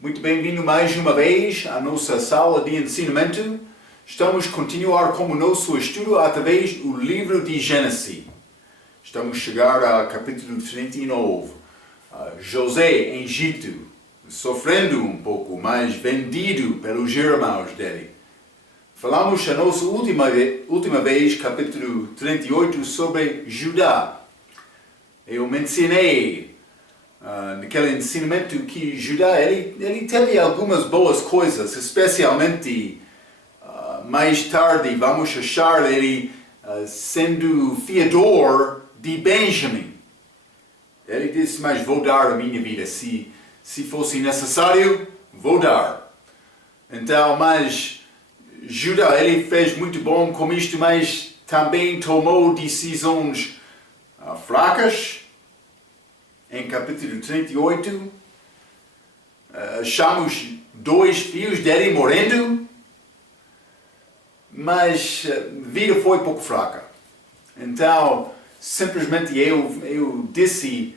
Muito bem-vindo mais uma vez à nossa sala de ensinamento. Estamos a continuar com o nosso estudo através do livro de Gênesis. Estamos a chegar ao capítulo 39. José em Egito, sofrendo um pouco, mas vendido pelos irmãos dele. Falamos a nossa última vez, capítulo 38, sobre Judá. Eu mencionei naquele ensinamento que Judá ele teve algumas boas coisas, especialmente mais tarde vamos achar ele sendo fiador de Benjamim. Ele disse, mas vou dar a minha vida, se fosse necessário, vou dar. Então, mas Judá ele fez muito bom com isto, mas também tomou decisões fracas. Em capítulo 38, achamos 2 filhos dele morrendo, mas a vida foi um pouco fraca. Então, simplesmente eu disse,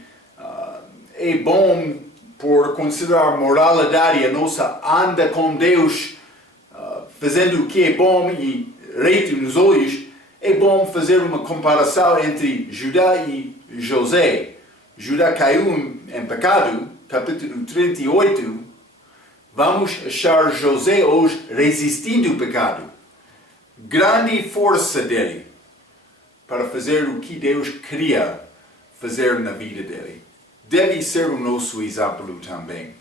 é bom por considerar moralidade, a nossa anda com Deus, fazendo o que é bom e reto nos olhos, é bom fazer uma comparação entre Judá e José. Judá caiu em pecado, capítulo 38, vamos achar José hoje resistindo ao pecado. Grande força dele para fazer o que Deus queria fazer na vida dele. Deve ser o nosso exemplo também.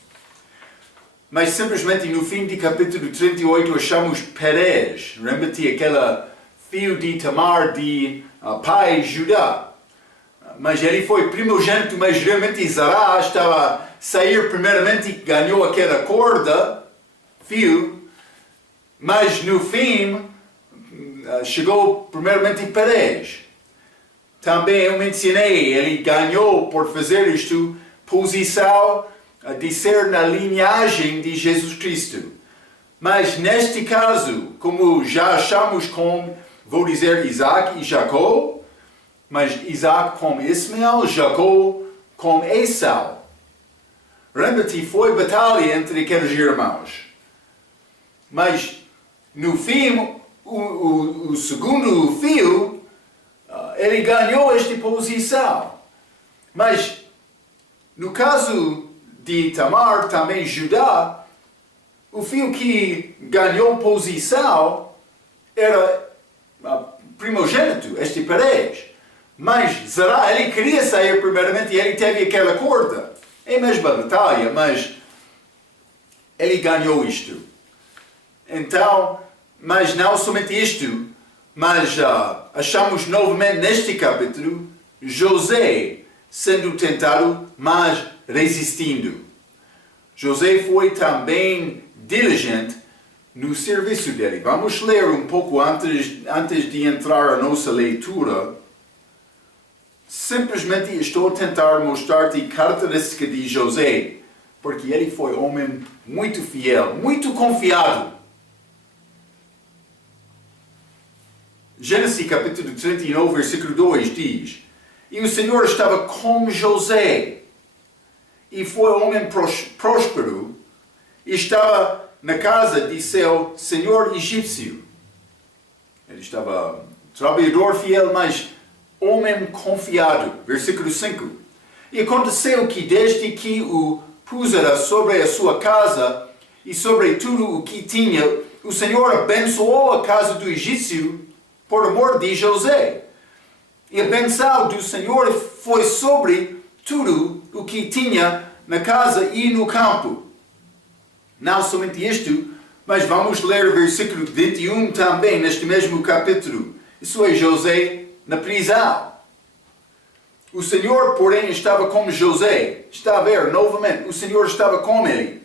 Mas simplesmente no fim de capítulo 38 achamos Perez, lembra-te aquele filho de Tamar de pai Judá. Mas ele foi primogênito, mas realmente Zará estava a sair primeiramente e ganhou aquela corda, fio, mas no fim chegou primeiramente Perez. Também eu mencionei, ele ganhou por fazer isto, posição de ser na linhagem de Jesus Cristo. Mas neste caso, como já achamos com, vou dizer, Isaac e Jacó, mas Isaac com Ismael, Jacó com Esau. Lembra-te, foi batalha entre aqueles irmãos. Mas no fim, o segundo filho, ele ganhou esta posição. Mas no caso de Tamar, também Judá, o filho que ganhou posição era primogênito, este Perez. Mas Zará, ele queria sair primeiramente e ele teve aquela corda. É a mesma batalha, mas ele ganhou isto. Então, mas não somente isto, mas achamos novamente neste capítulo José sendo tentado, mas resistindo. José foi também diligente no serviço dele. Vamos ler um pouco antes de entrar a nossa leitura. Simplesmente estou a tentar mostrar-te característica de José, porque ele foi um homem muito fiel, muito confiado. Gênesis capítulo 39, versículo 2 diz: E o Senhor estava com José, e foi um homem próspero, e estava na casa de seu senhor egípcio. Ele estava trabalhador fiel, mas homem confiado. Versículo 5. E aconteceu que desde que o pusera sobre a sua casa e sobre tudo o que tinha, o Senhor abençoou a casa do egípcio por amor de José. E a bênção do Senhor foi sobre tudo o que tinha na casa e no campo. Não somente isto, mas vamos ler o versículo 21 também, neste mesmo capítulo. Isso é José na prisão. O Senhor, porém, estava com José. Está a ver, novamente, o Senhor estava com ele.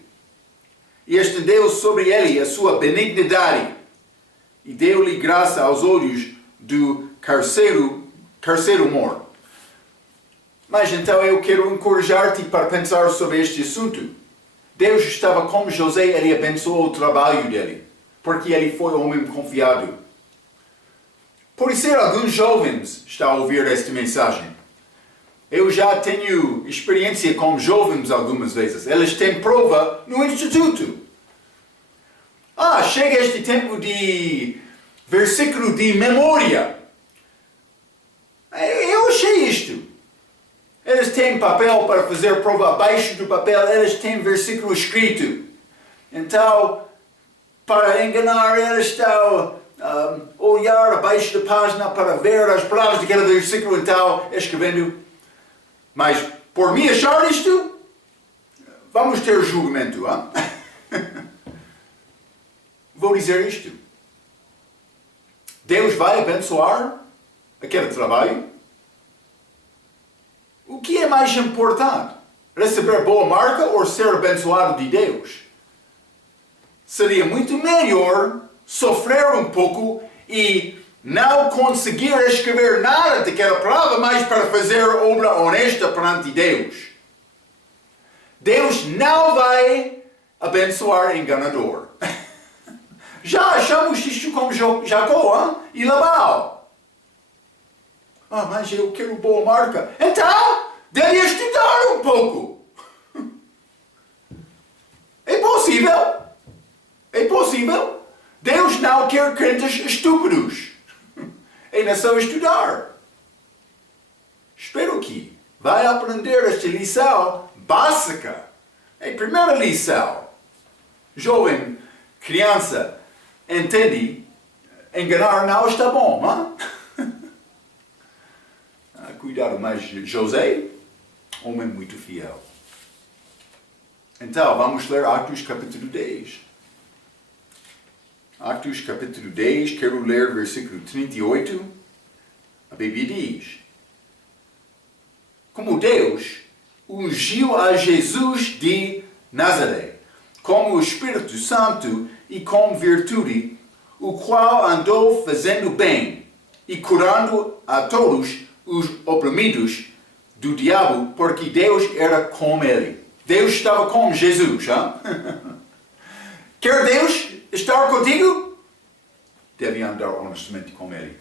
E estendeu sobre ele a sua benignidade. E deu-lhe graça aos olhos do carcereiro mor. Mas então eu quero encorajar-te para pensar sobre este assunto. Deus estava com José, ele abençoou o trabalho dele, porque ele foi um homem confiado. Por isso, alguns jovens estão a ouvir esta mensagem. Eu já tenho experiência com jovens algumas vezes. Eles têm prova no instituto. Chega este tempo de versículo de memória. Eu achei isto. Eles têm papel para fazer prova. Abaixo do papel eles têm versículo escrito. Então, para enganar, eles estão olhar abaixo da página para ver as palavras daquele versículo, então escrevendo. Mas, por mim achar isto, vamos ter julgamento. Vou dizer isto. Deus vai abençoar aquele trabalho. O que é mais importante? Receber boa marca ou ser abençoado de Deus? Seria muito melhor sofrer um pouco e não conseguir escrever nada daquela palavra, mas para fazer obra honesta perante Deus. Deus não vai abençoar enganador. Já achamos isto com Jacó e Labão. Mas eu quero boa marca. Então, deve estudar um pouco. É possível. É possível. Deus não quer crentes estúpidos. É só estudar. Espero que vai aprender esta lição básica. É a primeira lição. Jovem, criança, entende? Enganar não está bom, cuidado, mas José, homem muito fiel. Então, vamos ler Atos capítulo 10. Atos capítulo 10, quero ler versículo 38. A Bíblia diz: como Deus ungiu a Jesus de Nazaré, com o Espírito Santo e com virtude, o qual andou fazendo bem e curando a todos os oprimidos do diabo, porque Deus era com ele. Deus estava com Jesus, Quer Deus estar contigo? Deve andar honestamente com ele.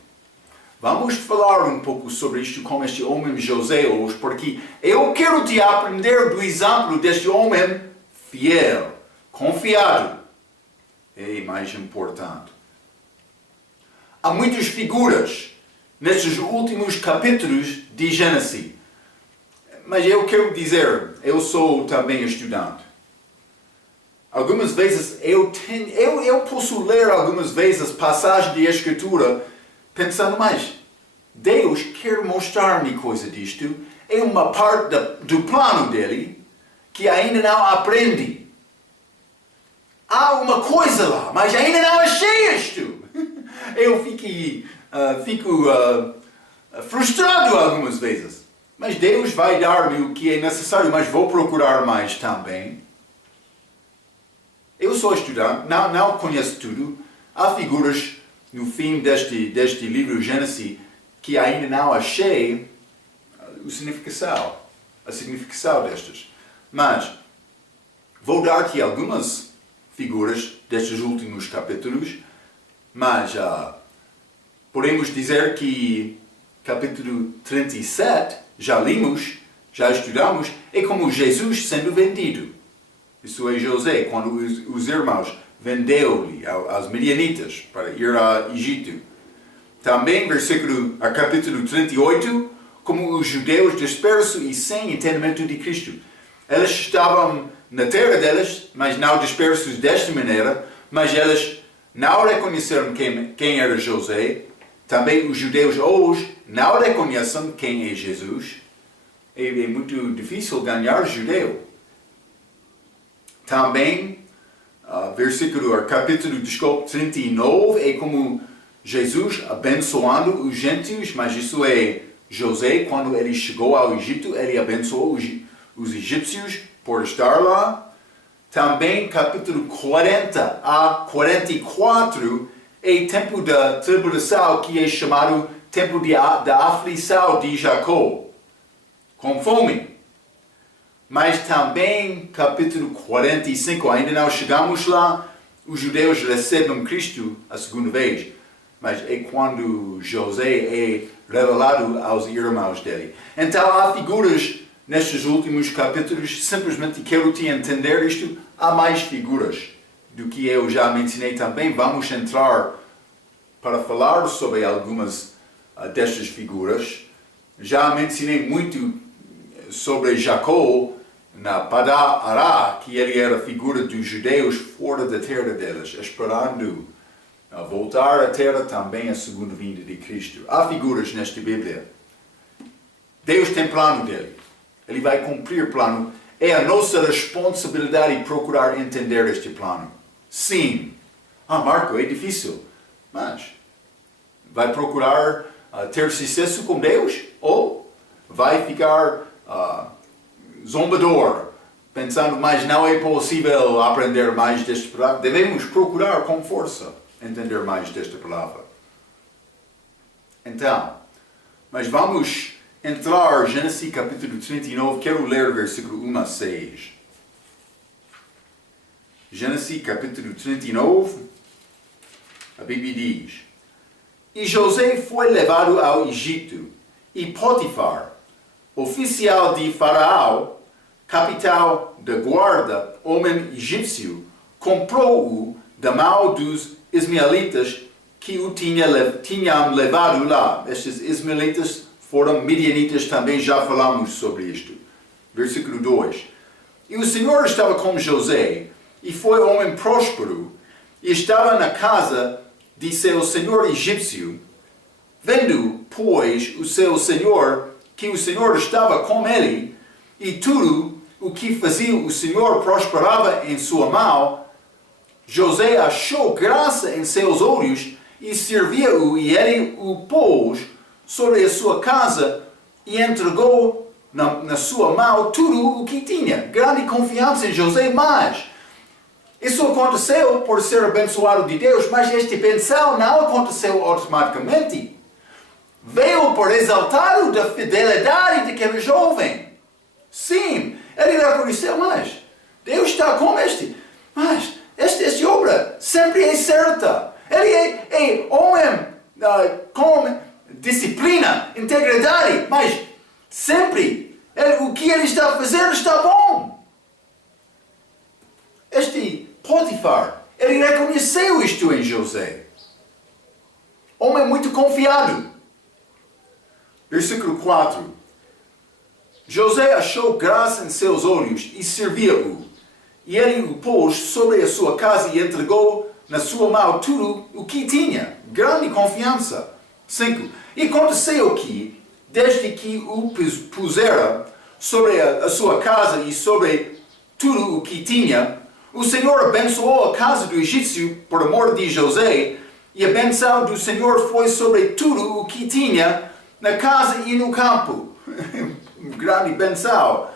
Vamos falar um pouco sobre isto com este homem José hoje, porque eu quero te aprender do exemplo deste homem fiel, confiado. É mais importante. Há muitas figuras nestes últimos capítulos de Gênesis. Mas eu quero dizer, eu sou também estudante. Algumas vezes eu posso ler algumas vezes passagens de escritura pensando, mas Deus quer mostrar-me coisa disto. É uma parte do plano dele que ainda não aprendi. Há uma coisa lá, mas ainda não achei isto. Eu fico frustrado algumas vezes. Mas Deus vai dar-me o que é necessário, mas vou procurar mais também. Eu sou estudante, não conheço tudo. Há figuras no fim deste livro Gênesis que ainda não achei a significação destas. Mas vou dar-te algumas figuras destes últimos capítulos, mas podemos dizer que capítulo 37, já limos, já estudamos, é como Jesus sendo vendido. Isso é José, quando os irmãos vendeu-lhe aos midianitas para ir a Egito. Também, capítulo 38, como os judeus dispersos e sem entendimento de Cristo. Eles estavam na terra deles, mas não dispersos desta maneira, mas eles não reconheceram quem era José. Também os judeus hoje não reconhecem quem é Jesus. É muito difícil ganhar judeu. Também, capítulo 39, é como Jesus abençoando os gentios, mas isso é José, quando ele chegou ao Egito, ele abençoou os egípcios por estar lá. Também, capítulo 40 a 44, é tempo da tribulação, que é chamado tempo da aflição de Jacó, com fome. Mas também, capítulo 45, ainda não chegamos lá, os judeus recebem Cristo a segunda vez. mas é quando José é revelado aos irmãos dele. Então há figuras nestes últimos capítulos, simplesmente quero te entender isto, há mais figuras do que eu já mencionei também. Vamos entrar para falar sobre algumas destas figuras. Já mencionei muito sobre Jacó na Padá Ará, que ele era a figura dos judeus fora da terra deles, esperando voltar à terra também a segunda vinda de Cristo. Há figuras nesta Bíblia. Deus tem plano dele. Ele vai cumprir o plano. É a nossa responsabilidade procurar entender este plano. Sim. Marco, é difícil. Mas vai procurar ter sucesso com Deus? Ou vai ficar zombador, pensando, mas não é possível aprender mais desta palavra? Devemos procurar com força entender mais desta palavra. Então, mas vamos entrar Gênesis capítulo 39, quero ler versículo 1 a 6. Gênesis capítulo 39, a Bíblia diz: E José foi levado ao Egito, e Potifar, oficial de Faraó, capitão da guarda, homem egípcio, comprou-o da mão dos ismaelitas que o tinham levado lá. Estes ismaelitas foram midianitas também, já falamos sobre isto. Versículo 2. E o Senhor estava com José, e foi homem próspero, e estava na casa de seu senhor egípcio. Vendo, pois, o seu senhor, que o Senhor estava com ele, e tudo o que fazia o Senhor prosperava em sua mão, José achou graça em seus olhos e servia-o, e ele o pôs sobre a sua casa e entregou na sua mão tudo o que tinha. Grande confiança em José, mas isso aconteceu por ser abençoado de Deus, mas esta bênção não aconteceu automaticamente. Veio por resultado da fidelidade daquele jovem. Sim, ele reconheceu, mas Deus está com mas esta obra sempre é certa. Ele é homem com disciplina, integridade, mas sempre o que ele está a fazer está bom. Este Potifar, ele reconheceu isto em José. Homem muito confiado. Versículo 4. José achou graça em seus olhos e servia-o. E ele o pôs sobre a sua casa e entregou na sua mão tudo o que tinha. Grande confiança. 5. E aconteceu que, desde que o pusera sobre a sua casa e sobre tudo o que tinha, o Senhor abençoou a casa do egípcio por amor de José, e a benção do Senhor foi sobre tudo o que tinha na casa e no campo. Grande benção.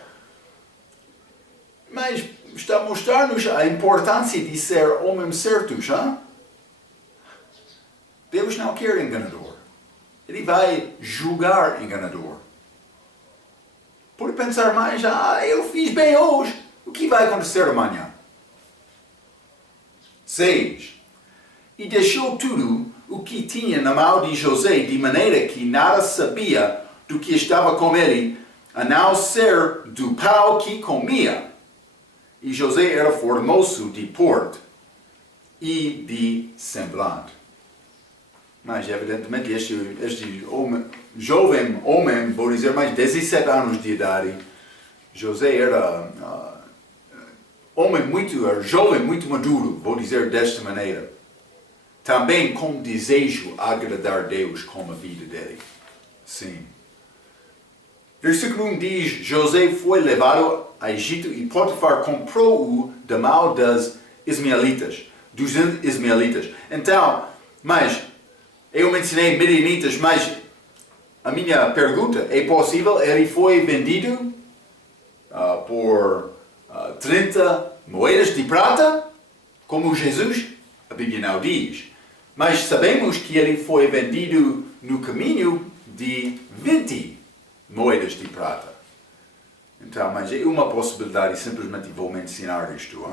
Mas está a mostrar-nos a importância de ser homens certos, hein? Deus não quer enganador. Ele vai julgar enganador. Pode pensar mais, eu fiz bem hoje, o que vai acontecer amanhã? 6. E deixou tudo o que tinha na mão de José, de maneira que nada sabia do que estava com ele, a não ser do pão que comia. E José era formoso de porte e de semblante. Mas, evidentemente, este jovem homem, vou dizer, mais 17 anos de idade, José era jovem muito maduro, vou dizer desta maneira. Também com desejo agradar a Deus com a vida dele. Sim. Versículo 1 diz: José foi levado a Egito e Potifar comprou-o da mão dos ismaelitas. Então, mas eu mencionei midianitas, mas a minha pergunta é possível? Ele foi vendido por 30 moedas de prata, como Jesus? A Bíblia não diz. Mas sabemos que ele foi vendido no caminho de 20 moedas de prata. Então, mas é uma possibilidade, simplesmente vou mencionar isto.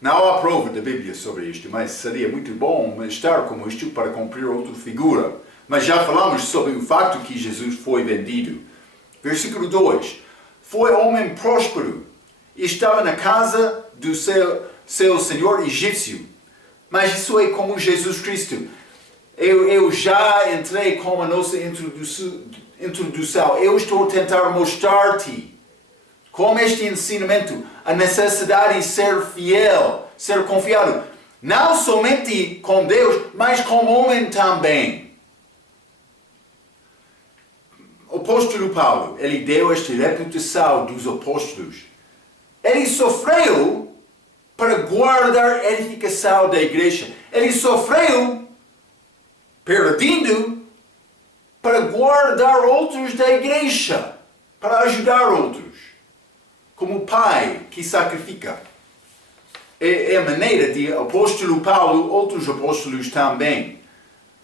Não há prova da Bíblia sobre isto, mas seria muito bom estar como isto para cumprir outra figura. Mas já falamos sobre o facto que Jesus foi vendido. Versículo 2. Foi homem próspero e estava na casa do seu senhor egípcio. Mas isso é como Jesus Cristo. Eu já entrei com a nossa introdução. Eu estou a tentar mostrar-te com este ensinamento a necessidade de ser fiel, ser confiado. Não somente com Deus, mas com o homem também. O apóstolo Paulo, ele deu esta reputação dos apóstolos. Ele sofreu para guardar a edificação da igreja. Ele sofreu perdendo para guardar outros da igreja, para ajudar outros. Como o pai que sacrifica. É a maneira de apóstolo Paulo, outros apóstolos também.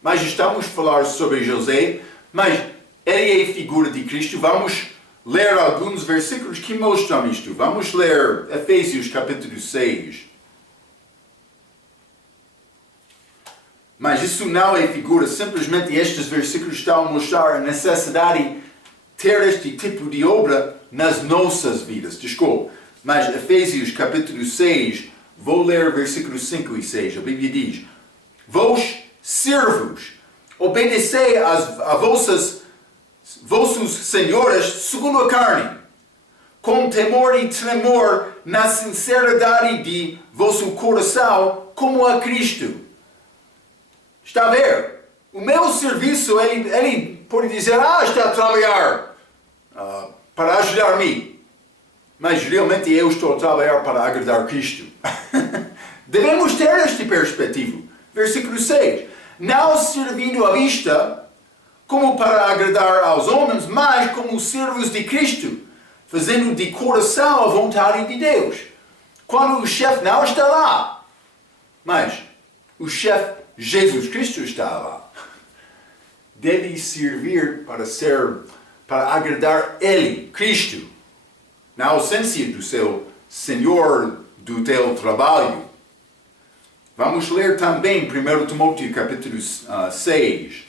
Mas estamos a falar sobre José, mas ele é a figura de Cristo. Vamos ler alguns versículos que mostram isto. Vamos ler Efésios capítulo 6. Mas isso não é figura, simplesmente estes versículos estão a mostrar a necessidade de ter este tipo de obra nas nossas vidas. Desculpe, mas Efésios capítulo 6, vou ler versículos 5 e 6. A Bíblia diz: vós servos, obedecei a vossos senhores segundo a carne, com temor e tremor, na sinceridade de vosso coração, como a Cristo. Está a ver? O meu serviço, ele pode dizer, está a trabalhar para ajudar-me. Mas realmente eu estou a trabalhar para agradar Cristo. Devemos ter este perspectiva. Versículo 6. Não servindo à vista, como para agradar aos homens, mas como servos de Cristo, fazendo de coração a vontade de Deus. Quando o chefe não está lá, mas o chefe Jesus Cristo está lá, deve servir para agradar Ele, Cristo, na ausência do seu Senhor do teu trabalho. Vamos ler também 1 Timóteo capítulo 6.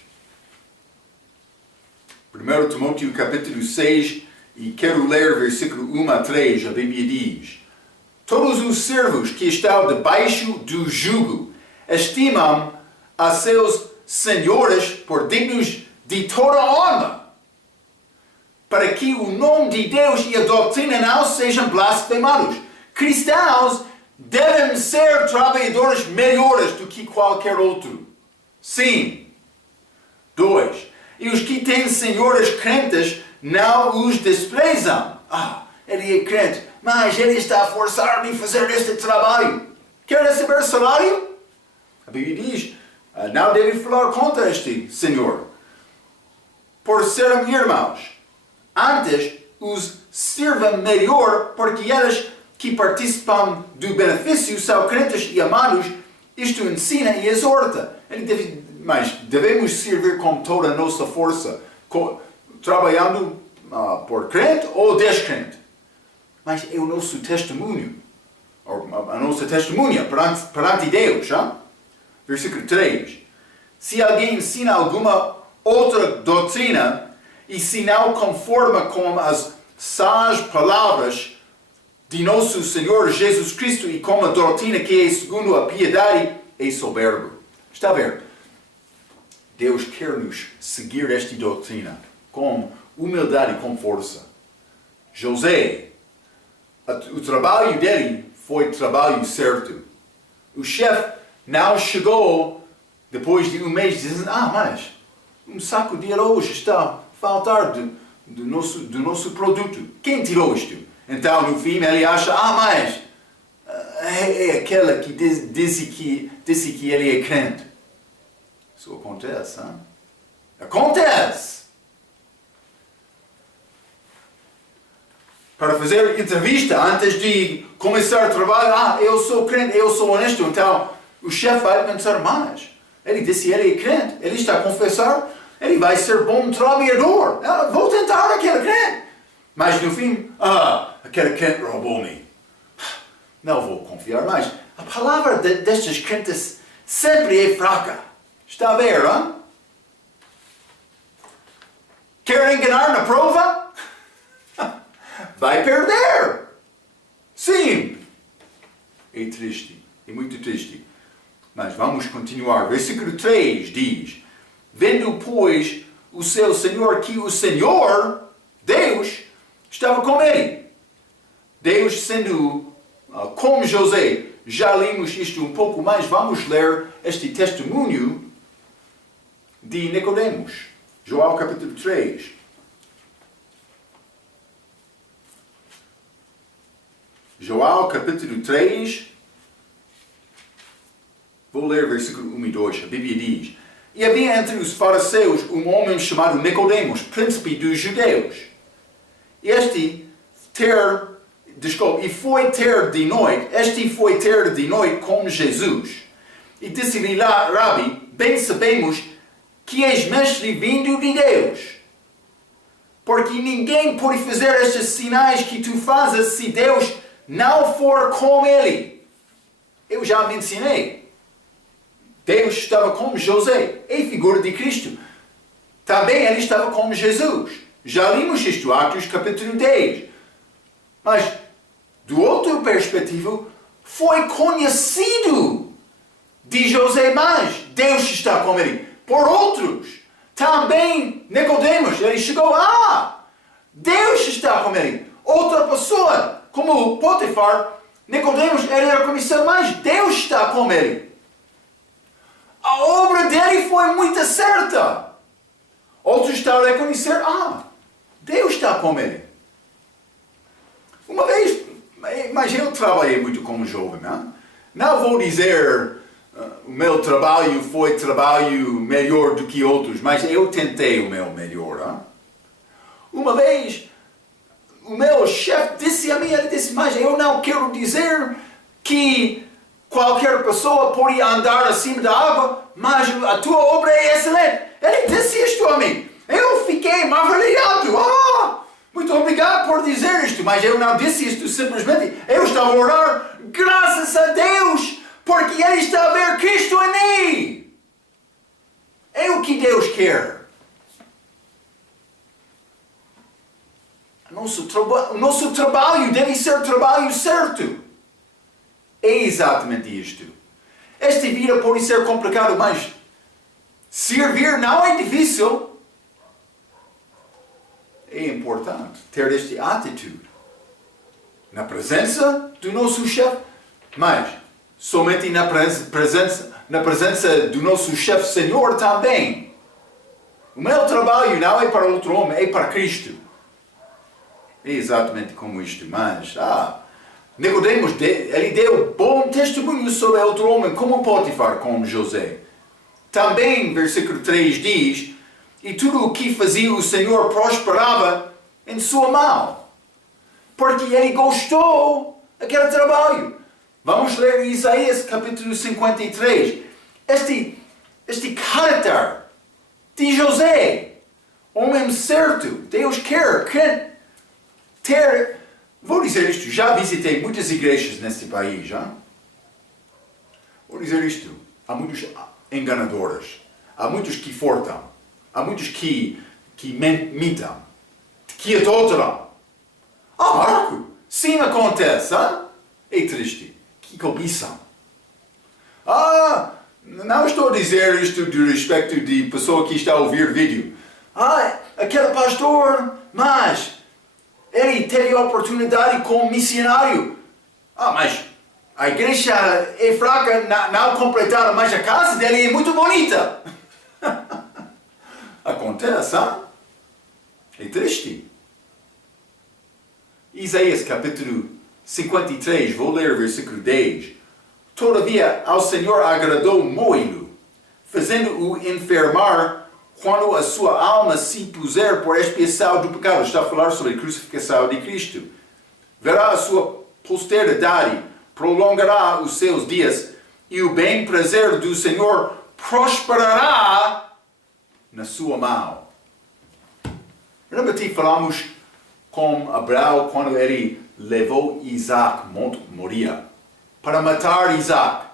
1 Timóteo capítulo 6, e quero ler versículo 1 a 3, a Bíblia diz: todos os servos que estão debaixo do jugo estimam a seus senhores por dignos de toda honra, para que o nome de Deus e a doutrina não sejam blasfemados. Cristãos devem ser trabalhadores melhores do que qualquer outro. Sim. 2. E os que têm senhores crentes não os desprezam. Ele é crente, mas ele está a forçar-me a fazer este trabalho. Quer receber salário? A Bíblia diz, não deve falar contra este senhor, por serem irmãos. Antes, os sirvam melhor, porque eles que participam do benefício são crentes e amados. Isto ensina e exorta. Mas devemos servir com toda a nossa força, trabalhando por crente ou descrente. Mas é o nosso testemunho, a nossa testemunha perante Deus. Versículo 3. Se alguém ensina alguma outra doutrina e se não conforma com as sãs palavras de nosso Senhor Jesus Cristo e com a doutrina que é segundo a piedade, é soberbo. Está a ver? Deus quer-nos seguir esta doutrina com humildade e com força. José, o trabalho dele foi trabalho certo. O chefe não chegou depois de um mês dizendo, mas um saco de arroz está a faltar do nosso produto. Quem tirou isto? Então no fim ele acha, mas é aquela que disse que ele é crente. Isso acontece, Acontece! Para fazer entrevista antes de começar o trabalho, eu sou crente, eu sou honesto, então o chefe vai pensar, mas ele disse que ele é crente, ele está a confessar, ele vai ser bom trabalhador, vou tentar aquele crente. Mas no fim, aquele crente roubou-me. Não vou confiar mais. a palavra destes crentes sempre é fraca. Está a ver, hein? Quer enganar na prova? Vai perder. Sim. É triste. É muito triste. Mas vamos continuar. Versículo 3 diz: vendo, pois, o seu Senhor que o Senhor, Deus, estava com ele. Deus sendo como José. Já lemos isto um pouco mais. Vamos ler este testemunho de Nicodemos. João capítulo 3. João capítulo 3. Vou ler versículo 1 e 2. A Bíblia diz: e havia entre os fariseus um homem chamado Nicodemos, príncipe dos judeus. Este foi ter de noite com Jesus. E disse-lhe lá, Rabi, bem sabemos que és mestre vindo de Deus. Porque ninguém pode fazer estes sinais que tu fazes se Deus não for com ele. Eu já mencionei. Deus estava com José, é figura de Cristo. Também ele estava com Jesus. Já lemos isto, Atos capítulo 10. Mas, do outro perspectivo, foi conhecido de José mais. Deus está com ele. Por outros, também Nicodemos, ele chegou, Deus está com ele. Outra pessoa, como Potifar, Nicodemos, ele era conhecido mais. Deus está com ele. A obra dele foi muito certa. Outros estavam a reconhecer, Deus está com ele. Uma vez, mas eu trabalhei muito como jovem, né? Não vou dizer o meu trabalho foi trabalho melhor do que outros, mas eu tentei o meu melhor. Né? Uma vez, o meu chefe disse a mim, ele disse, mas eu não quero dizer que qualquer pessoa pode andar acima da água, mas a tua obra é excelente. Ele disse isto a mim. Eu fiquei maravilhado. Muito obrigado por dizer isto, mas eu não disse isto simplesmente. Eu estava a orar, graças a Deus, porque Ele está a ver Cristo em mim. É o que Deus quer. O nosso trabalho deve ser o trabalho certo. É exatamente isto. Esta vida pode ser complicada, mas servir não é difícil. É importante ter esta atitude. Na presença do nosso chefe, mas somente na presença do nosso chefe Senhor também. O meu trabalho não é para outro homem, é para Cristo. É exatamente como isto, mas Nicodemos, ele deu bom testemunho sobre outro homem, como Potifar, como José. Também, versículo 3 diz, e tudo o que fazia o Senhor prosperava em sua mão, porque ele gostou daquele trabalho. Vamos ler Isaías capítulo 53. Este caráter de José, homem certo, Deus quer ter. Vou dizer isto, já visitei muitas igrejas neste país, já? Vou dizer isto, há muitos enganadores, há muitos que furtam, há muitos que mentam, que adulteram. Marco, sim acontece, é triste, que cobiçam. Não estou a dizer isto de respeito de pessoa que está a ouvir vídeo. Aquele pastor, mas ele teve a oportunidade como missionário. Mas a igreja é fraca, não completaram, mas a casa dele é muito bonita. Acontece, É triste. Isaías capítulo 53, vou ler o versículo 10. Todavia ao Senhor agradou moê-lo, fazendo-o enfermar quando a sua alma se puser por expiação do pecado. Está a falar sobre a crucificação de Cristo. Verá a sua posteridade, prolongará os seus dias, e o bem-prazer do Senhor prosperará na sua mão. Lembra-te, falamos com Abraão quando ele levou Isaac, Monte Moria, para matar Isaac.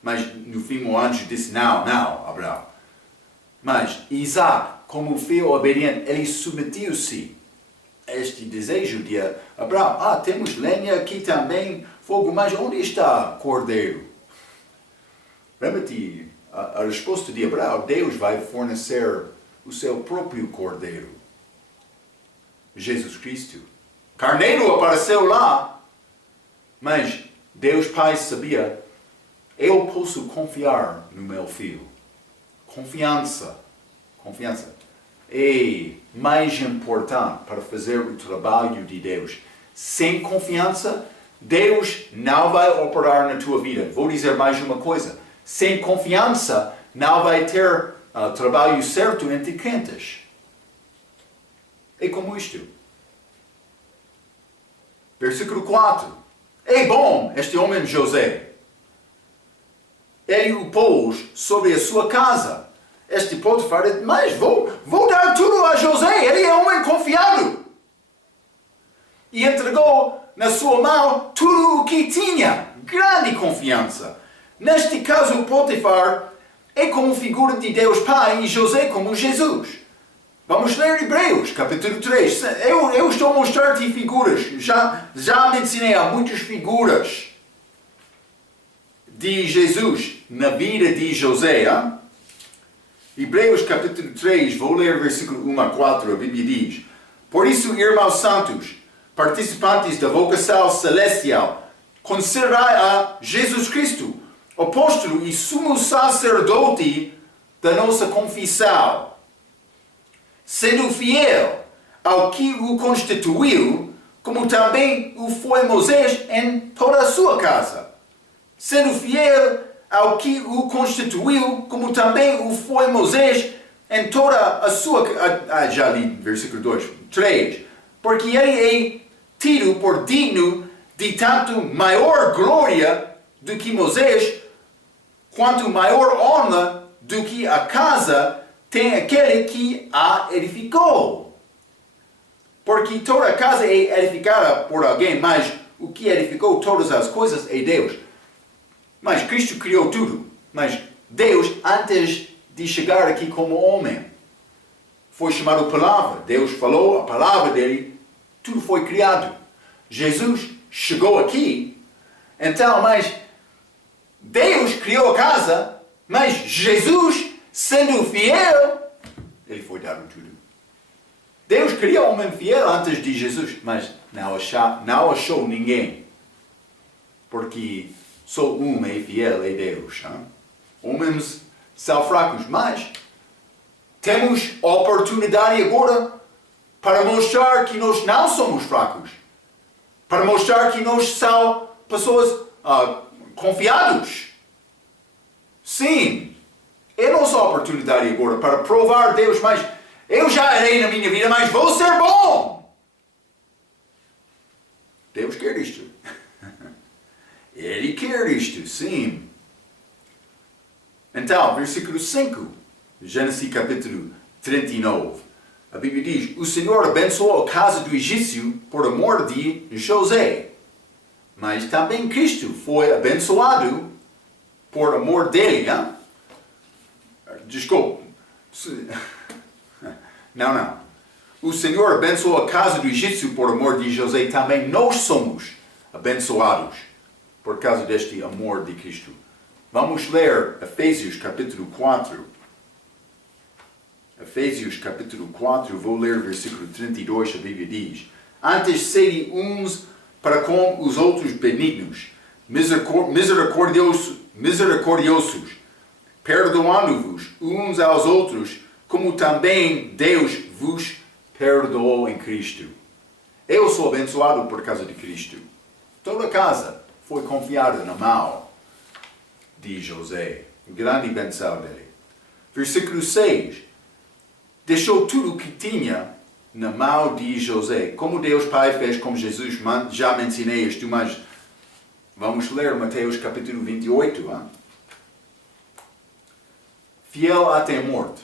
Mas no fim o anjo disse, não, Abraão. Mas Isaac, como filho obediente, ele submeteu-se a este desejo de Abraão. Temos lenha aqui também, fogo, mas onde está cordeiro? Lembra-te, a resposta de Abraão, Deus vai fornecer o seu próprio cordeiro. Jesus Cristo. Carneiro apareceu lá, mas Deus Pai sabia, eu posso confiar no meu filho. Confiança é mais importante para fazer o trabalho de Deus. Sem confiança, Deus não vai operar na tua vida. Vou dizer mais uma coisa. Sem confiança, não vai ter trabalho certo entre crentes. É como isto. Versículo 4. É bom este homem José. Ele o pôs sobre a sua casa. Este Potifar disse, mas vou dar tudo a José. Ele é um homem confiado. E entregou na sua mão tudo o que tinha. Grande confiança. Neste caso, o Potifar é como figura de Deus Pai e José como Jesus. Vamos ler Hebreus, capítulo 3. Eu estou a mostrar-te figuras. Já mencionei há muitas figuras de Jesus na vida de José. Hein? Hebreus, capítulo 3, vou ler versículo 1 a 4. A Bíblia diz, por isso, irmãos santos, participantes da vocação celestial, considerai a Jesus Cristo, apóstolo e sumo sacerdote da nossa confissão, sendo fiel ao que o constituiu, como também o foi Moisés em toda a sua casa. Sendo fiel ao que o constituiu, como também o foi Moisés em toda a sua... já li, versículo 2, 3. Porque ele é tido por digno de tanto maior glória do que Moisés, quanto maior honra do que a casa tem aquele que a edificou. Porque toda a casa é edificada por alguém, mas o que edificou todas as coisas é Deus. Mas Cristo criou tudo. Mas Deus, antes de chegar aqui como homem, foi chamado palavra. Deus falou, a palavra dele, tudo foi criado. Jesus chegou aqui, então, mas Deus criou a casa, mas Jesus, sendo fiel, ele foi dado tudo. Deus criou homem fiel antes de Jesus, mas não achou ninguém. Porque só um é fiel, é Deus. Hein? Homens são fracos, mas temos oportunidade agora para mostrar que nós não somos fracos. Para mostrar que nós somos pessoas confiados. Sim, é nossa oportunidade agora para provar a Deus, mas eu já errei na minha vida, mas vou ser bom. Deus quer isto. Ele quer isto, sim. Então, versículo 5, Gênesis capítulo 39. A Bíblia diz, o Senhor abençoou a casa do egípcio por amor de José. Mas também Cristo foi abençoado por amor dele. Hein? Desculpe. Não. O Senhor abençoou a casa do egípcio por amor de José. Também nós somos abençoados por causa deste amor de Cristo. Vamos ler Efésios capítulo 4. Efésios capítulo 4, vou ler versículo 32, a Bíblia diz, antes sede uns para com os outros benignos, misericordiosos, perdoando-vos uns aos outros, como também Deus vos perdoou em Cristo. Eu sou abençoado por causa de Cristo. Toda a casa foi confiada na mão de José. Grande benção dele. Versículo 6. Deixou tudo o que tinha na mão de José. Como Deus Pai fez com Jesus, já mencionei isto, mas vamos ler Mateus capítulo 28. Hein? Fiel até a morte.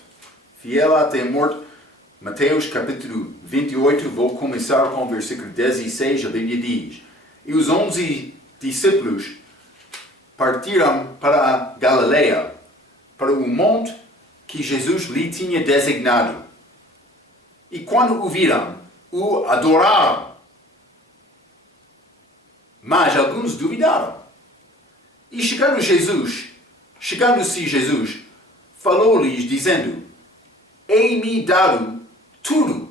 Fiel até a morte. Mateus capítulo 28, vou começar com o versículo 16, a Bíblia diz, e os 11 discípulos partiram para a Galileia, para o monte que Jesus lhe tinha designado. E quando o viram, o adoraram. Mas alguns duvidaram. E chegando-se Jesus, falou-lhes dizendo: Ei-me dado todo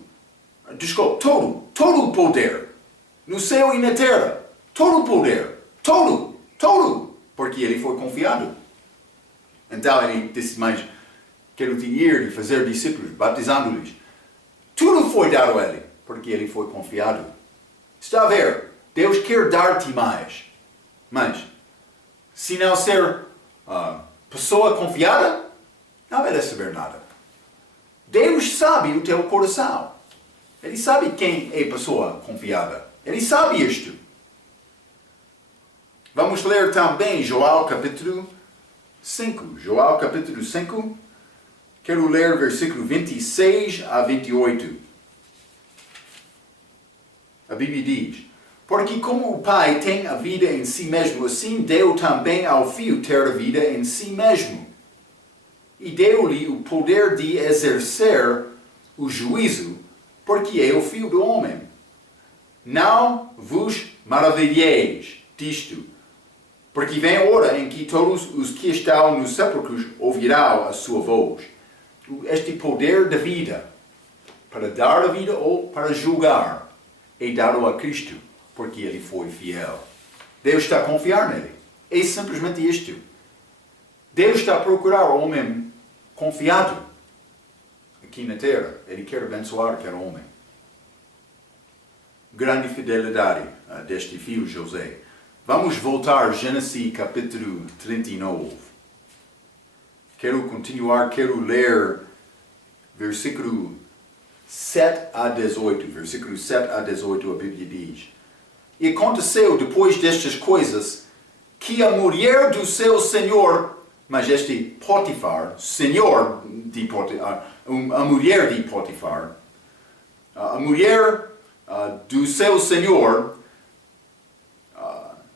o poder, no céu e na terra, todo o poder, todo, porque ele foi confiado. Então ele disse: Mas quero te ir e fazer discípulos, batizando-lhes. Tudo foi dado a ele, porque ele foi confiado. Está a ver? Deus quer dar-te mais. Mas, se não ser pessoa confiada, não vai receber nada. Deus sabe o teu coração. Ele sabe quem é pessoa confiada. Ele sabe isto. Vamos ler também João capítulo 5. João capítulo 5. Quero ler versículo 26 a 28. A Bíblia diz: Porque como o Pai tem a vida em si mesmo, assim deu também ao Filho ter a vida em si mesmo. E deu-lhe o poder de exercer o juízo, porque é o Filho do homem. Não vos maravilheis disto, porque vem a hora em que todos os que estão nos sepulcros ouvirão a sua voz. Este poder da vida, para dar a vida ou para julgar, é dado a Cristo, porque ele foi fiel. Deus está a confiar nele. É simplesmente isto. Deus está a procurar o homem confiado aqui na terra. Ele quer abençoar aquele homem. Grande fidelidade deste filho José. Vamos voltar a Gênesis capítulo 39. Quero ler versículo 7 a 18. Versículo 7 a 18 a Bíblia diz: E aconteceu depois destas coisas que a mulher do seu senhor, mas este Potifar, senhor de Potifar, a mulher de Potifar, a mulher do seu senhor,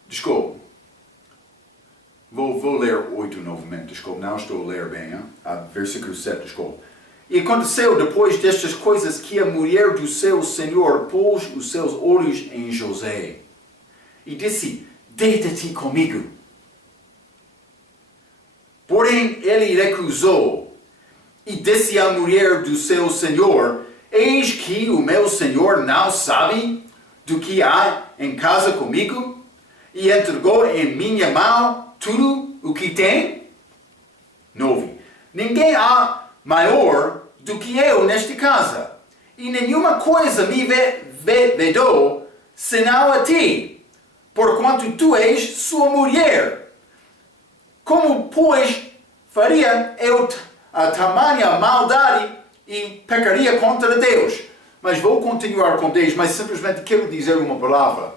desculpe, vou ler 8 novamente, desculpe, não estou a ler bem, versículo 7, desculpe. E aconteceu depois destas coisas que a mulher do seu senhor pôs os seus olhos em José e disse: Deita-te comigo. Porém ele recusou e disse à mulher do seu senhor: Eis que o meu senhor não sabe do que há em casa comigo e entregou em minha mão tudo o que tem? 9. Ninguém há maior do que eu nesta casa, e nenhuma coisa me vedou senão a ti, porquanto tu és sua mulher. Como, pois, faria eu a tamanha maldade e pecaria contra Deus? Mas vou continuar com Deus, mas simplesmente quero dizer uma palavra.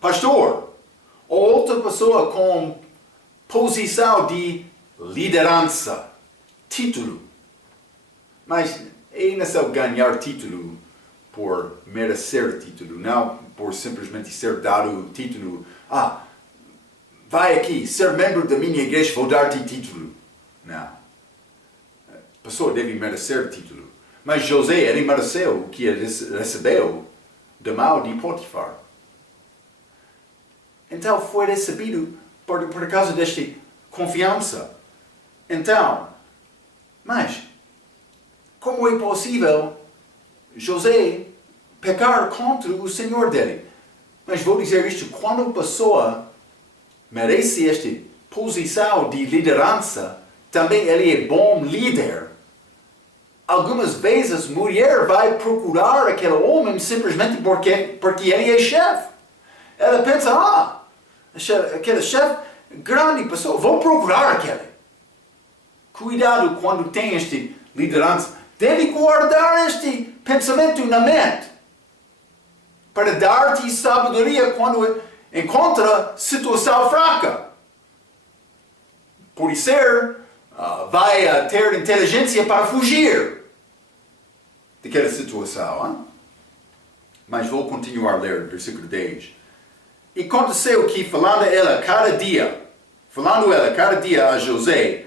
Pastor, ou outra pessoa com posição de liderança, título. Mas é não só ganhar título por merecer título, não por simplesmente ser dado o título. Vai aqui, ser membro da minha igreja, vou dar-te título. Não. A pessoa deve merecer título. Mas José, ele mereceu o que ele recebeu da mão de Potifar. Então foi recebido por causa desta confiança. Então, mas, como é possível José pecar contra o Senhor dele? Mas vou dizer isto: quando a pessoa merece esta posição de liderança, também ele é bom líder. Algumas vezes a mulher vai procurar aquele homem simplesmente porque ele é chefe. Ela pensa: aquele chefe, grande pessoa, vou procurar aquele. Cuidado quando tem esta liderança. Deve guardar este pensamento na mente para dar-te sabedoria quando encontra situação fraca. Por ser, vai ter inteligência para fugir daquela situação. Mas vou continuar a ler o versículo 10. E aconteceu que, falando ela cada dia a José,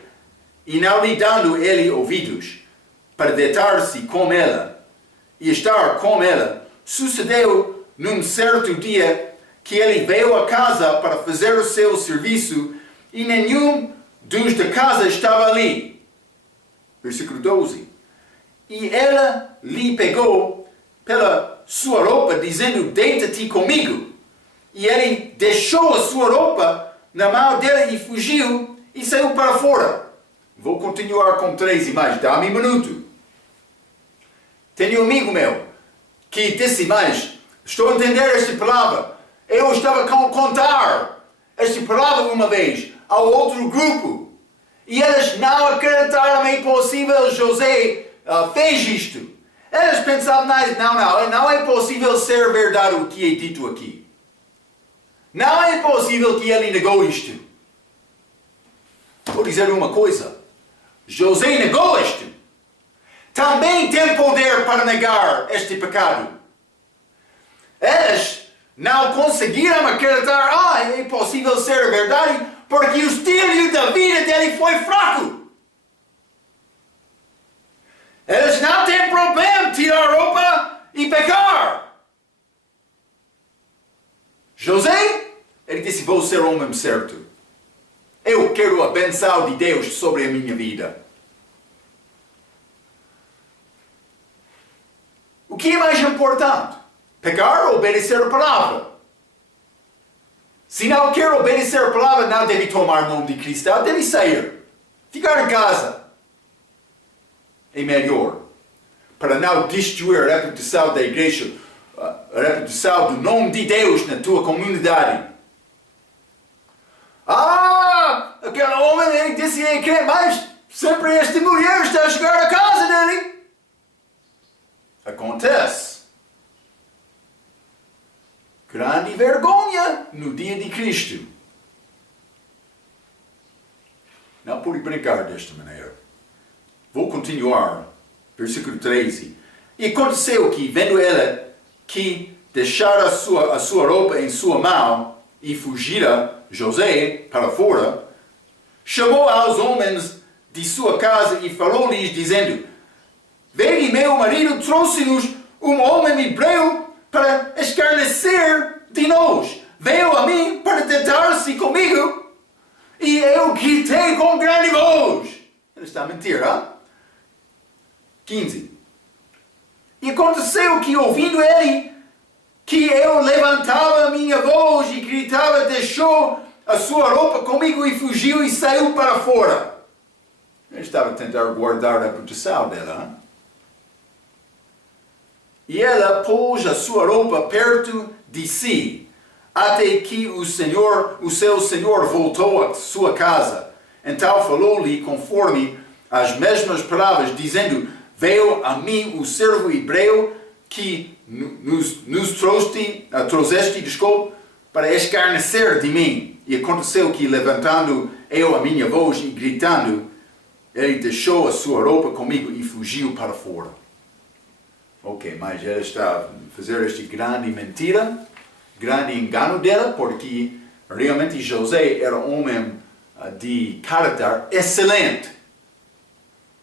e não lhe dando ele ouvidos, para deitar-se com ela e estar com ela, sucedeu num certo dia que ele veio a casa para fazer o seu serviço e nenhum dos da casa estava ali. Versículo 12. E ela lhe pegou pela sua roupa, dizendo, deita-te comigo. E ele deixou a sua roupa na mão dela e fugiu e saiu para fora. Vou continuar com 3 imagens, dá-me um minuto. Tenho um amigo meu que disse mais, estou a entender esta palavra. Eu estava a contar esta palavra uma vez ao outro grupo. E eles não acreditaram, é impossível, José fez isto. Eles pensavam, não é possível ser verdade o que é dito aqui. Não é possível que ele negou isto. Vou dizer uma coisa. José negou isto. Também tem poder para negar este pecado. Eles não conseguiram acreditar, é impossível ser verdade, porque o estilo da vida dele foi fraco. Eles não têm problema tirar a roupa e pecar. José, ele disse, vou ser o homem certo. Eu quero a bênção de Deus sobre a minha vida. O que é mais importante? Pecar ou obedecer a palavra? Se não quer obedecer a palavra, não deve tomar o nome de Cristo, deve sair. Ficar em casa. É melhor. Para não destruir a reputação da igreja, a reputação do nome de Deus na tua comunidade. Aquele homem, ele disse que quer mais. Sempre esta mulher está a chegar à casa dele. Acontece. Grande vergonha no dia de Cristo. Não pode brincar desta maneira. Vou continuar. Versículo 13. E aconteceu que, vendo ela que deixara a sua roupa em sua mão e fugira José para fora, chamou aos homens de sua casa e falou-lhes, dizendo, vede, meu marido trouxe-nos um homem hebreu para escarnecer de nós. Veio a mim para deitar-se comigo e eu gritei com grande voz. Ele está a mentir, hein? 15. E aconteceu que, ouvindo ele, que eu levantava a minha voz e gritava, deixou a sua roupa comigo e fugiu e saiu para fora. Ele estava a tentar guardar a proteção dela, hein? E ela pôs a sua roupa perto de si, até que o seu senhor voltou à sua casa. Então falou-lhe conforme as mesmas palavras, dizendo, veio a mim o servo hebreu que nos trouxeste, para escarnecer de mim. E aconteceu que, levantando eu a minha voz e gritando, ele deixou a sua roupa comigo e fugiu para fora. Ok, mas ela está a fazer esta grande mentira, grande engano dela, porque realmente José era um homem de caráter excelente.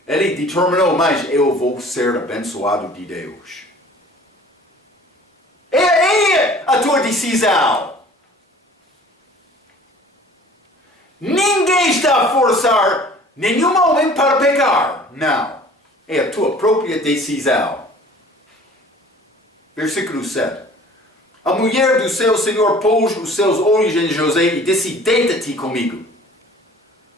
Ele determinou, mas eu vou ser abençoado de Deus. É a tua decisão. Ninguém está a forçar nenhum homem para pecar. Não. É a tua própria decisão. Versículo 7. A mulher do seu senhor pôs os seus olhos em José e disse, deita-te comigo.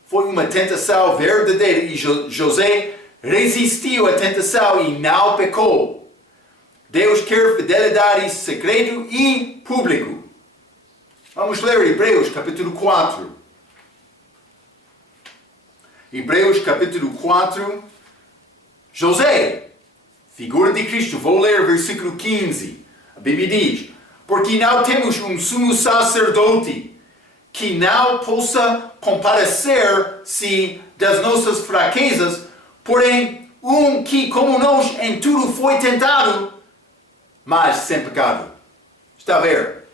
Foi uma tentação verdadeira e José resistiu à tentação e não pecou. Deus quer fidelidade secreto e público. Vamos ler Hebreus capítulo 4. Hebreus capítulo 4. José, figura de Cristo. Vou ler versículo 15. A Bíblia diz, porque não temos um sumo sacerdote que não possa compadecer-se das nossas fraquezas, porém que como nós em tudo foi tentado, mas sem pecado. Está a ver?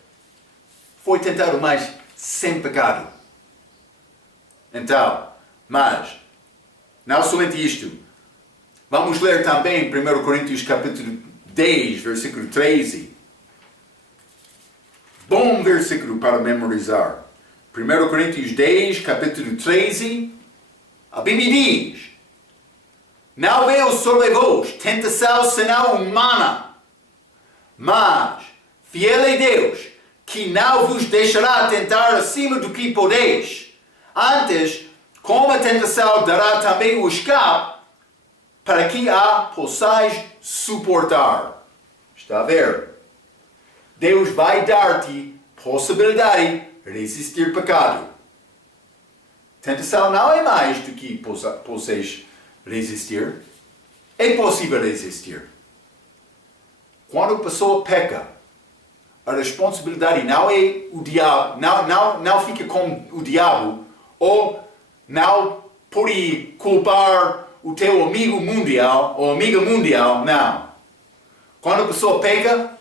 foi tentado, mas sem pecado. Então, mas, não somente isto. Vamos ler também 1 Coríntios capítulo 10, versículo 13. Bom versículo para memorizar. 1 Coríntios 10, capítulo 13. A Bíblia diz: não veio sobre vós tentação senão humana, mas fiel é Deus, que não vos deixará tentar acima do que podeis. Antes, com a tentação dará também o escape, para que a possais suportar. Está a ver? Deus vai dar-te possibilidade de resistir pecado. Tentação não é mais do que possais resistir. É possível resistir. Quando a pessoa peca, a responsabilidade não é o diabo, não fica com o diabo, ou não pode culpar o teu amigo mundial ou amiga mundial, não. Quando a pessoa peca,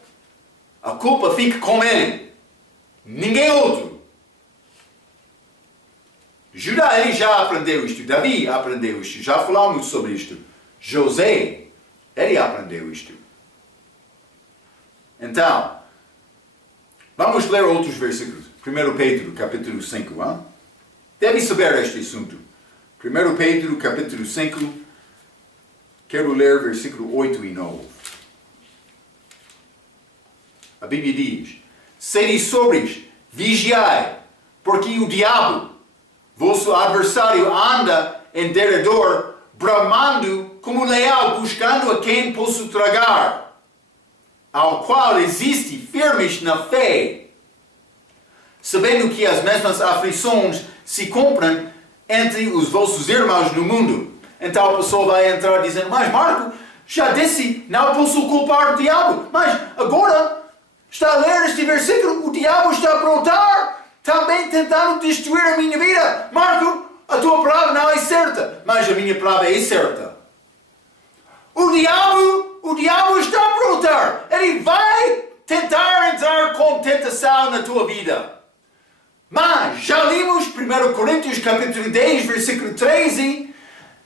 a culpa fica com ele, ninguém outro. Judá, ele já aprendeu isto, Davi aprendeu isto, já falamos sobre isto. José, ele aprendeu isto. Então, vamos ler outros versículos. 1 Pedro, capítulo 5. Hein? Deve saber este assunto. 1 Pedro, capítulo 5. Quero ler versículo 8 e 9. A Bíblia diz: sede sóbrios, vigiai, porque o diabo, vosso adversário, anda em derredor, bramando como leão, buscando a quem possa tragar, ao qual resiste firmes na fé, sabendo que as mesmas aflições se cumprem entre os vossos irmãos no mundo. Então a pessoa vai entrar dizendo: mas Marco, já disse, não posso culpar o diabo, mas agora está a ler este versículo, o diabo está a brotar, também tentando destruir a minha vida. Marco, a tua palavra não é certa, mas a minha palavra é certa. O diabo está a brotar, ele vai tentar entrar com tentação na tua vida. Mas já lemos 1 Coríntios capítulo 10, versículo 13,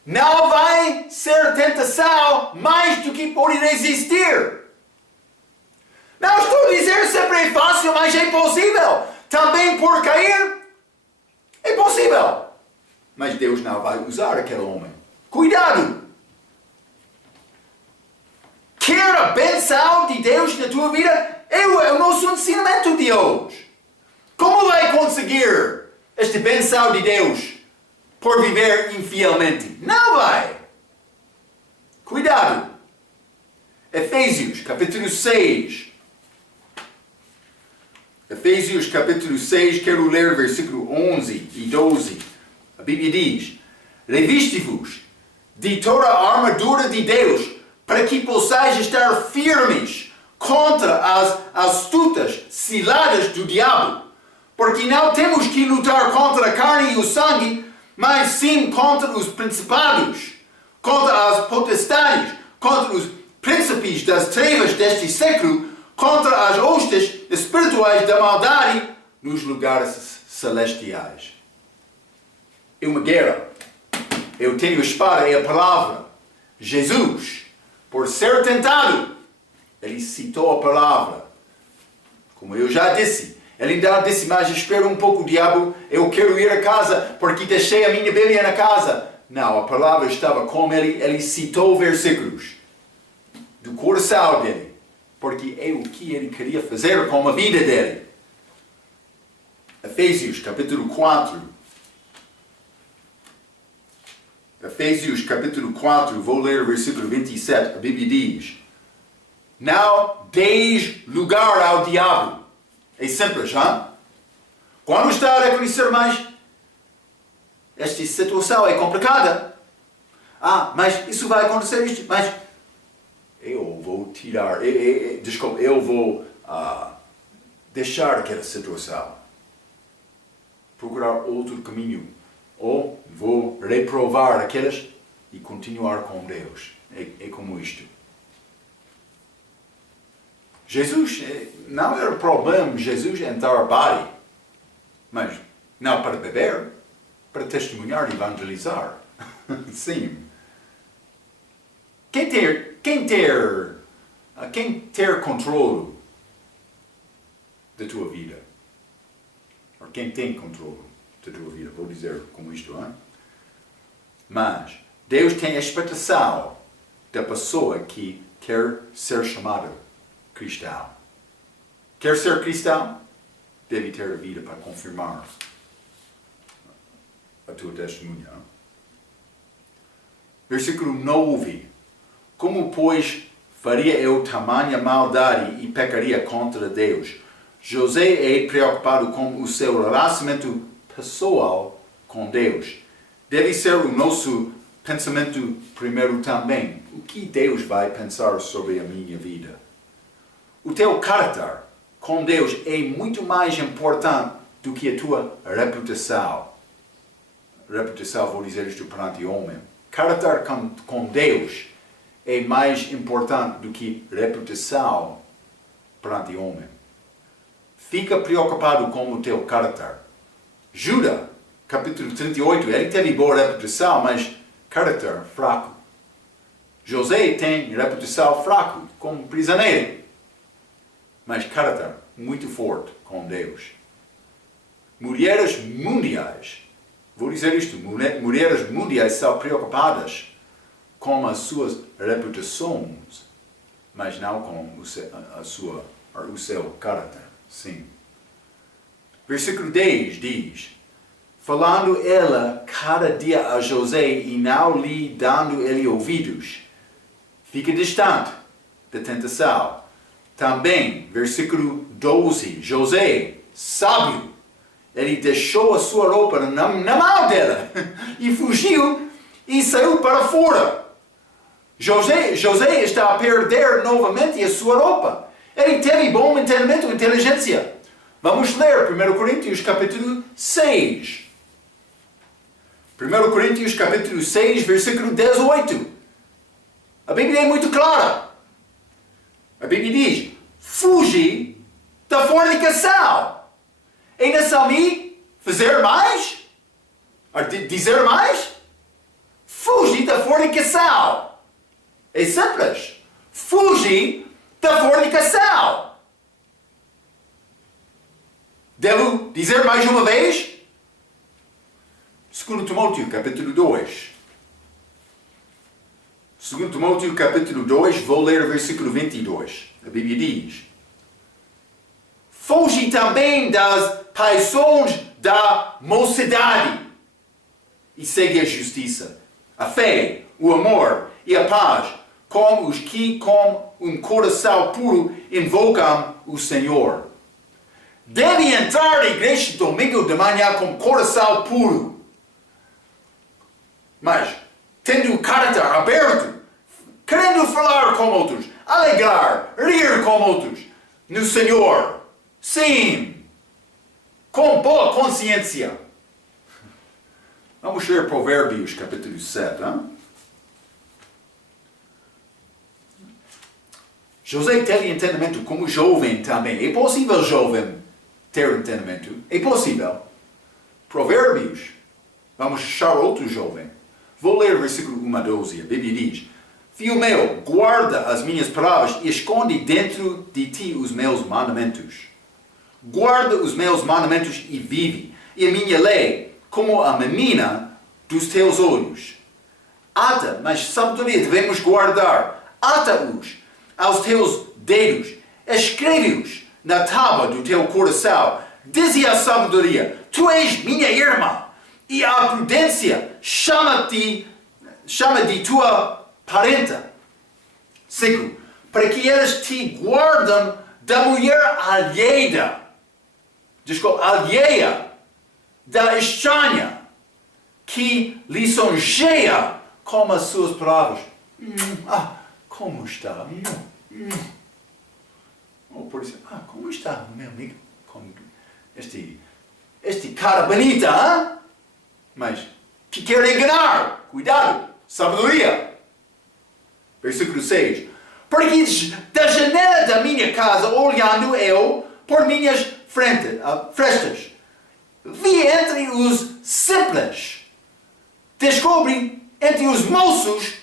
não vai ser tentação mais do que pode resistir. Não estou a dizer sempre é fácil, mas é possível. Também por cair, é possível. Mas Deus não vai usar aquele homem. Cuidado! Quer a bênção de Deus na tua vida? É o nosso ensinamento de hoje. Como vai conseguir esta bênção de Deus por viver infielmente? Não vai. Cuidado. Efésios, capítulo 6. Efésios, capítulo 6, quero ler versículo 11 e 12. A Bíblia diz: reviste-vos de toda a armadura de Deus, para que possais estar firmes contra as astutas ciladas do diabo. Porque não temos que lutar contra a carne e o sangue, mas sim contra os principados, contra as potestades, contra os príncipes das trevas deste século, contra as hostes espirituais da maldade nos lugares celestiais. É uma guerra. Eu tenho a espada e a palavra. Jesus, por ser tentado, ele citou a palavra. Como eu já disse, ele ainda disse: mas espera um pouco, diabo, eu quero ir a casa porque deixei a minha Bíblia na casa. Não, a palavra estava com ele, ele citou versículos do coração dele, porque é o que ele queria fazer com a vida dele. Efésios capítulo 4. Efésios capítulo 4, vou ler o versículo 27, a Bíblia diz: não deis lugar ao diabo. É simples, hein? Quando está a reconhecer mais, esta situação é complicada. Mas isso vai acontecer, mas eu vou tirar, desculpa, eu vou deixar aquela situação. Procurar outro caminho. Ou vou reprovar aqueles e continuar com Deus. É como isto. Jesus, não era problema Jesus entrar a body, mas não para beber, para testemunhar e evangelizar. Sim. Quem ter controle da tua vida? Ou quem tem controle da tua vida? Vou dizer como isto, hein? Mas Deus tem a expectação da pessoa que quer ser chamada cristão. Quer ser cristão? Deve ter a vida para confirmar a tua testemunha. Versículo 9. Como, pois, faria eu tamanha maldade e pecaria contra Deus? José é preocupado com o seu relacionamento pessoal com Deus. Deve ser o nosso pensamento primeiro também. O que Deus vai pensar sobre a minha vida? O teu caráter com Deus é muito mais importante do que a tua reputação. Reputação, vou dizer isto perante o homem. Caráter com Deus é mais importante do que reputação perante o homem. Fica preocupado com o teu caráter. Judas, capítulo 38, ele teve boa reputação, mas caráter fraco. José tem reputação fraco como prisioneiro, mas caráter muito forte com Deus. Mulheres mundiais, vou dizer isto, mulheres mundiais são preocupadas com as suas reputações, mas não com o seu caráter. Sim. Versículo 10 diz: falando ela cada dia a José e não lhe dando ele ouvidos, fica distante da tentação. Também, versículo 12, José, sábio, ele deixou a sua roupa na mão dela e fugiu e saiu para fora. José está a perder novamente a sua roupa. Ele teve bom entendimento e inteligência. Vamos ler 1 Coríntios capítulo 6. 1 Coríntios capítulo 6, versículo 18. A Bíblia é muito clara. A Bíblia diz: fugi da fornicação. Ainda sabe fazer mais? Dizer mais? Fugi da fornicação. É simples. Fugi da fornicação. Devo dizer mais uma vez? 2 Timóteo capítulo 2. 2 Timóteo capítulo 2, vou ler o versículo 22. A Bíblia diz: fugi também das paixões da mocidade e segue a justiça, a fé, o amor e a paz com os que com um coração puro invocam o Senhor. Deve entrar na igreja domingo de manhã com coração puro, mas tendo o caráter aberto, querendo falar com outros, alegrar, rir com outros no Senhor. Sim, com boa consciência. Vamos ler Provérbios capítulo 7. Hein? José teve entendimento como jovem também. É possível jovem ter entendimento? É possível. Provérbios. Vamos achar outro jovem. Vou ler o versículo 1 a 12. A Bíblia diz: filho meu, guarda as minhas palavras e esconde dentro de ti os meus mandamentos. Guarda os meus mandamentos e vive, e a minha lei como a menina dos teus olhos. Ata, mas sabedoria devemos guardar. Ata-os aos teus dedos, escreve-os na tábua do teu coração. Dize a sabedoria: tu és minha irmã, e a prudência chama de tua parenta. 5. Para que eles te guardem da mulher alheia, da estranha, que lisonjeia com as suas palavras. Como está? Ou por isso, como está, meu amigo? Este cara bonita, hein? Mas que quer enganar. Cuidado, sabedoria. Versículo 6. Porque da janela da minha casa, olhando eu por minhas frestas, vi entre os simples, descobri entre os moços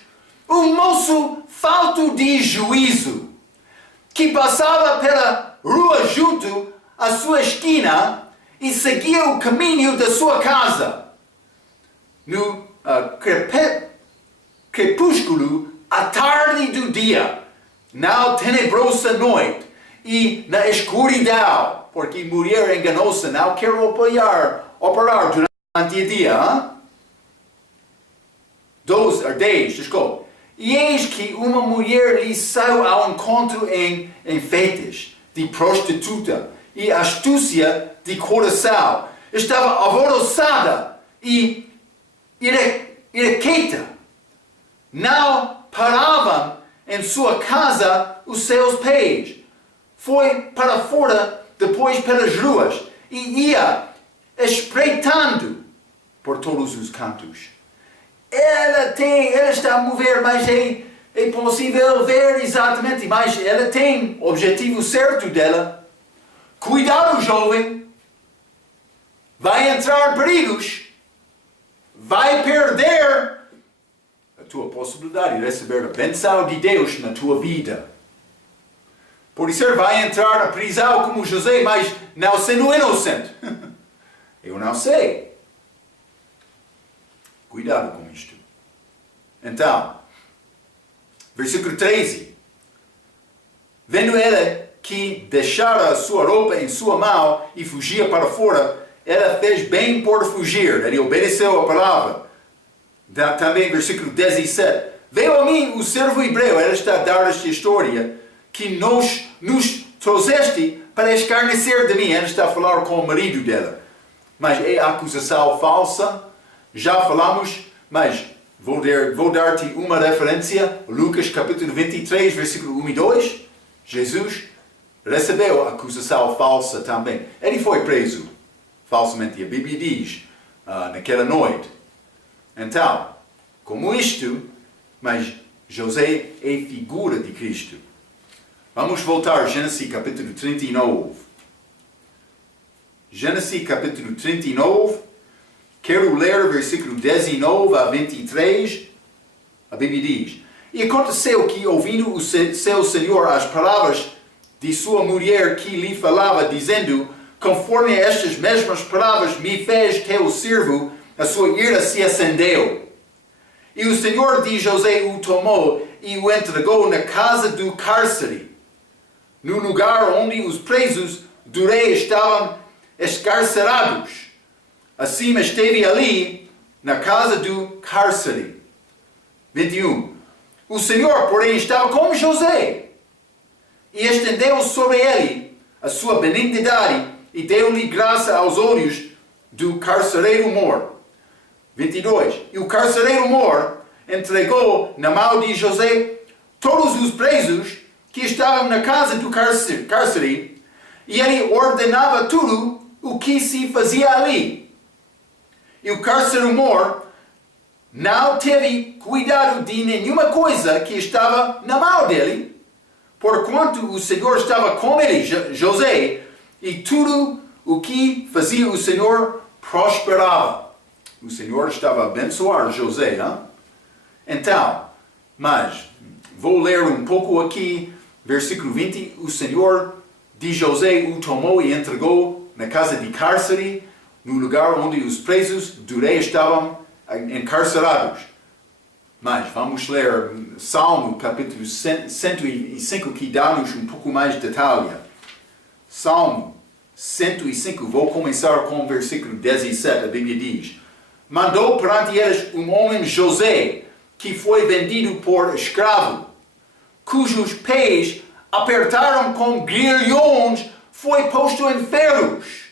um moço falto de juízo, que passava pela rua junto à sua esquina e seguia o caminho da sua casa. No crepúsculo, à tarde do dia, na tenebrosa noite e na escuridão, porque mulher enganosa não quer operar durante o dia. 10, desculpa. E eis que uma mulher lhe saiu ao encontro em enfeites de prostituta e astúcia de coração. Estava alvoroçada e irrequieta. Não paravam em sua casa os seus pés. Foi para fora, depois pelas ruas, e ia espreitando por todos os cantos. Ela está a mover, mas é possível ver exatamente, mas ela tem o objetivo certo dela. Cuidado, jovem. Vai entrar perigos. Vai perder a tua possibilidade de receber a bênção de Deus na tua vida. Por isso vai entrar na prisão como José, mas não sendo inocente. Eu não sei. Cuidado com isto. Então, versículo 13. Vendo ela que deixara a sua roupa em sua mão e fugia para fora, ela fez bem por fugir. Ele obedeceu a palavra. Também, versículo 17. Veio a mim o servo hebreu. Ela está a dar esta história que nos trouxeste para escarnecer de mim. Ela está a falar com o marido dela. Mas é acusação falsa. Já falamos, mas vou dar-te uma referência. Lucas capítulo 23, versículo 1 e 2. Jesus recebeu a acusação falsa também. Ele foi preso falsamente. A Bíblia diz, naquela noite. Então, como isto, mas José é figura de Cristo. Vamos voltar a Gênesis capítulo 39. Gênesis capítulo 39. Quero ler o versículo 19 a 23. A Bíblia diz: E aconteceu que, ouvindo o seu senhor as palavras de sua mulher que lhe falava, dizendo: Conforme estas mesmas palavras me fez teu servo, a sua ira se acendeu. E o senhor de José o tomou e o entregou na casa do cárcere, no lugar onde os presos do rei estavam escarcerados. Assim esteve ali, na casa do cárcere. 21. O Senhor, porém, estava com José, e estendeu sobre ele a sua benignidade, e deu-lhe graça aos olhos do carcereiro mor. 22. E o carcereiro mor entregou na mão de José todos os presos que estavam na casa do cárcere, e ele ordenava tudo o que se fazia ali. E o carcereiro mor não teve cuidado de nenhuma coisa que estava na mão dele, porquanto o Senhor estava com ele, José, e tudo o que fazia o Senhor prosperava. O Senhor estava a abençoar José. Hein? Então, mas vou ler um pouco aqui, versículo 20. O Senhor de José o tomou e entregou na casa de cárcere, no lugar onde os presos do rei estavam encarcerados. Mas vamos ler Salmo capítulo 105, que dá-nos um pouco mais de detalhe. Salmo 105, vou começar com o versículo 17, a Bíblia diz: Mandou perante eles um homem José, que foi vendido por escravo, cujos pés apertaram com grilhões, foi posto em ferros,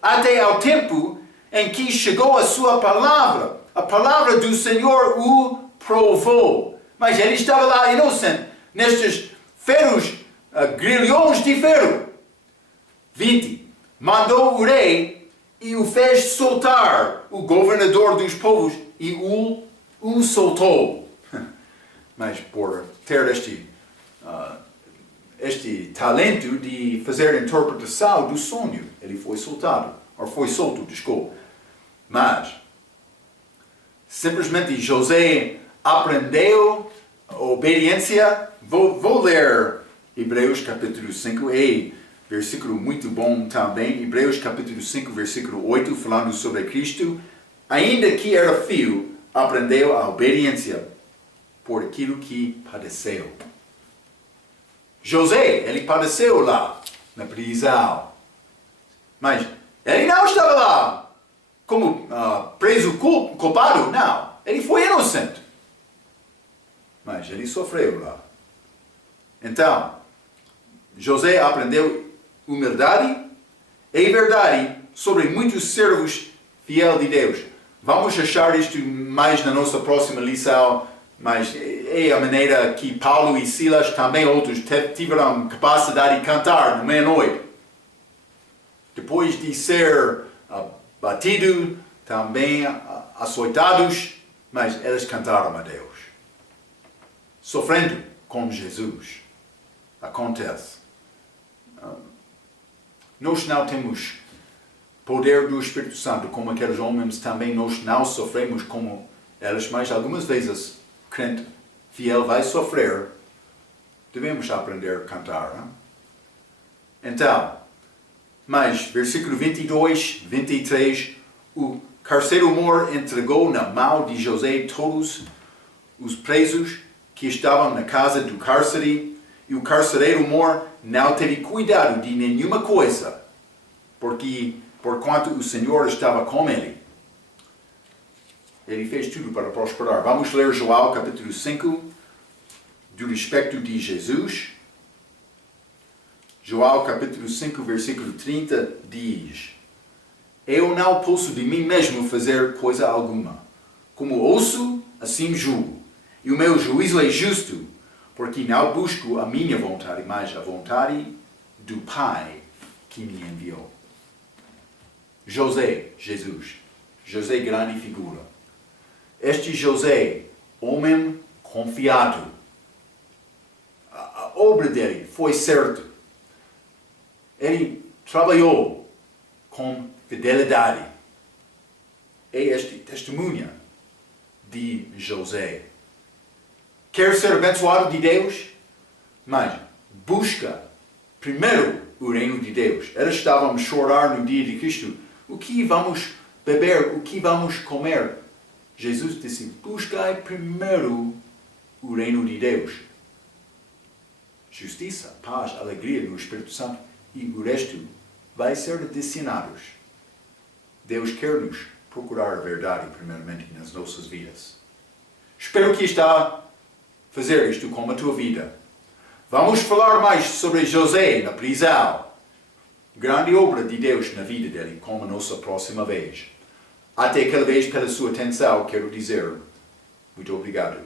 até ao tempo em que chegou a sua palavra. A palavra do Senhor o provou. Mas ele estava lá inocente, nestes ferros, grilhões de ferro. 20. Mandou o rei e o fez soltar, o governador dos povos, e o soltou. Mas por ter este este talento de fazer a interpretação do sonho. Ele foi soltado, ou foi solto, desculpa. Mas, simplesmente José aprendeu a obediência. Vou ler Hebreus capítulo 5, versículo muito bom também. Hebreus capítulo 5, versículo 8, falando sobre Cristo. Ainda que era filho, aprendeu a obediência por aquilo que padeceu. José, ele padeceu lá, na prisão. Mas ele não estava lá como preso culpado, não. Ele foi inocente. Mas ele sofreu lá. Então, José aprendeu humildade e verdade sobre muitos servos fiéis de Deus. Vamos achar isto mais na nossa próxima lição, mas é a maneira que Paulo e Silas, também outros, tiveram capacidade de cantar na meia-noite. Depois de ser batido, também açoitados, mas eles cantaram a Deus. Sofrendo com Jesus. Acontece. Nós não temos poder do Espírito Santo como aqueles homens, também nós não sofremos como eles, mas algumas vezes crente fiel vai sofrer. Devemos aprender a cantar. Não? Então, mas versículo 22, 23, o carcereiro-mor entregou na mão de José todos os presos que estavam na casa do cárcere, e o carcereiro-mor não teve cuidado de nenhuma coisa, porquanto o Senhor estava com ele. Ele fez tudo para prosperar. Vamos ler João capítulo 5, do respeito de Jesus. João capítulo 5, versículo 30 diz: Eu não posso de mim mesmo fazer coisa alguma. Como ouço, assim julgo. E o meu juízo é justo, porque não busco a minha vontade, mas a vontade do Pai que me enviou. Jesus. José, grande figura. Este José, homem confiado. A obra dele foi certa. Ele trabalhou com fidelidade. É este testemunha de José. Quer ser abençoado de Deus? Mas busca primeiro o reino de Deus. Eles estavam a chorar no dia de Cristo. O que vamos beber? O que vamos comer? Jesus disse: buscai primeiro o reino de Deus. Justiça, paz, alegria no Espírito Santo, e o resto vai ser adicionados. Deus quer nos procurar a verdade primeiramente nas nossas vidas. Espero que está a fazer isto com a tua vida. Vamos falar mais sobre José na prisão. Grande obra de Deus na vida dele, como a nossa próxima vez. Até aquela vez, pela sua atenção, quero dizer muito obrigado.